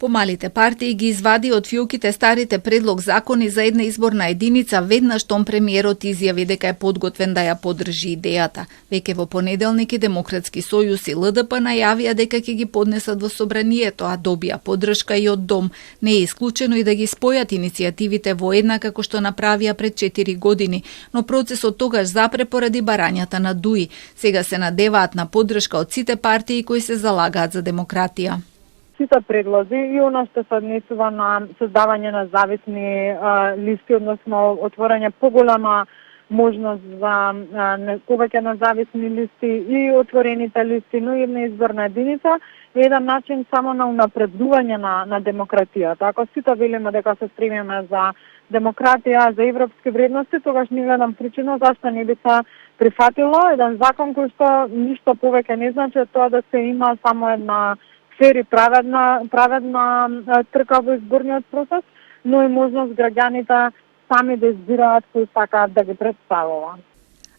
Помалите партии ги извади од фиоките старите предлог закони за една изборна единица веднаш штом премиерот изјави дека е подготвен да ја поддржи идејата. Веќе во понеделник и Демократски сојуз и ЛДП најавија дека ќе ги поднесат во собранието, а добија поддршка и од Дом. Не е исклучено и да ги спојат иницијативите во една како што направија пред 4 години, но процесот тогаш запре поради барањата на ДУИ. Сега се надеваат на поддршка од сите партии кои се залагаат за демократија. Сите предлози и она што се однесува на создавање на зависни листи, односно отворање поголема можност за повеќе на зависни листи и отворените листи, но и една изборна единица е еден начин само на унапредување на демократијата. Ако сите велиме дека се стремиме за демократија, за европски вредности, тогаш не гледам причина зашто не би се прифатило еден закон кој што ништо повеќе не значи тоа да се има само една фери праведна трка во изборниот процес, но и можност граѓаните сами да избираат кои сакаат да ги представуваат.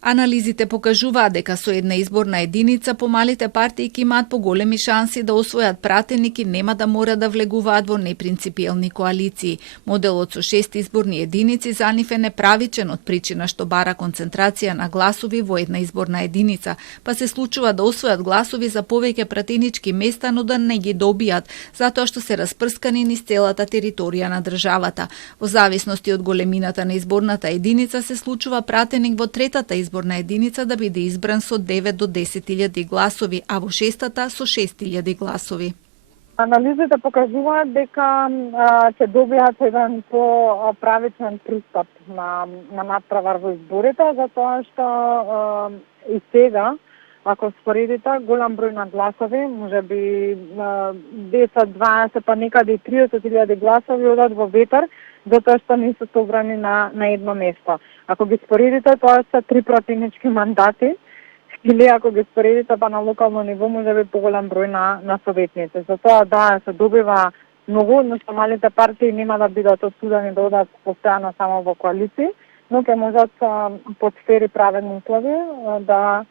Анализите покажуваат дека со една изборна единица помалите партии ќе имаат поголеми шанси да освојат пратеник и нема да мора да влегуваат во непринципиелни коалиции. Моделот со 6 изборни единици за нив е неправичен од причина што бара концентрација на гласови во една изборна единица, па се случува да освојат гласови за повеќе пратенички места, но да не ги добијат, затоа што се распрскани низ целата територија на државата. Во зависности од големината на изборната единица се случува пратеник во третата изборна единица да биде избран со 9 до 10.000 гласови, а во шестата со 6.000 гласови. Анализите покажуваат дека ќе добијат еден по-правичен пристап на натпревар во изборите, затоа што и сега, ако споредите, голем број на гласови, можеби 10, 20, па некаде и 30.000 гласови одат во ветер, затоа што не се собрани на едно место. Ако ги споредите, тоа се 3 пратенички мандати, или ако ги споредите па на локално ниво, може би поголем број на советници. Затоа да се добива многу, односно малите партии нема да бидат осудени да одат постојано само во коалиции, но ќе можат под фери праведни услови да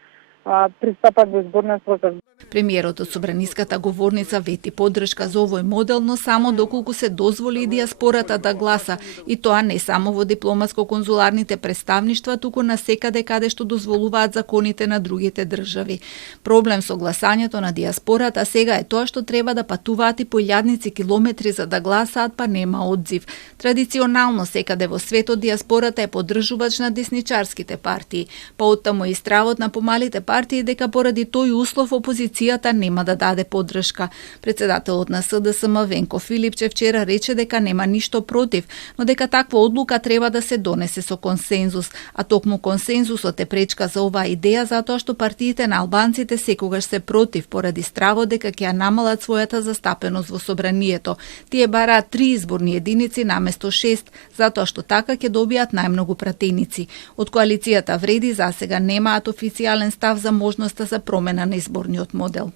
пристапат во изборниот процес. Премиерот од собраниската говорница вети поддршка за овој модел, но само доколку се дозволи и дијаспората да гласа, и тоа не само во дипломатско-конзуларните представништва, туку на секаде каде што дозволуваат законите на другите држави. Проблем со гласањето на дијаспората сега е тоа што треба да патуваат и по илјадници километри за да гласаат, па нема одзив. Традиционално секаде во светот дијаспората е поддржувач на десничарските партии, па оттаму и стравот на помалите партии дека поради тој услов опозицијата нема да даде поддршка. Председателот на СДСМ Венко Филипче вчера рече дека нема ништо против, но дека таква одлука треба да се донесе со консензус, а токму консензусот е пречка за оваа идеја затоа што партиите на албанците секогаш се против поради стравот дека ќе ја намалат својата застапеност во собранието. Тие бараат 3 изборни единици наместо 6, затоа што така ќе добијат најмногу пратеници. Од коалицијата Вреди засега немаат официјален став за можноста за промена на изборниот модел.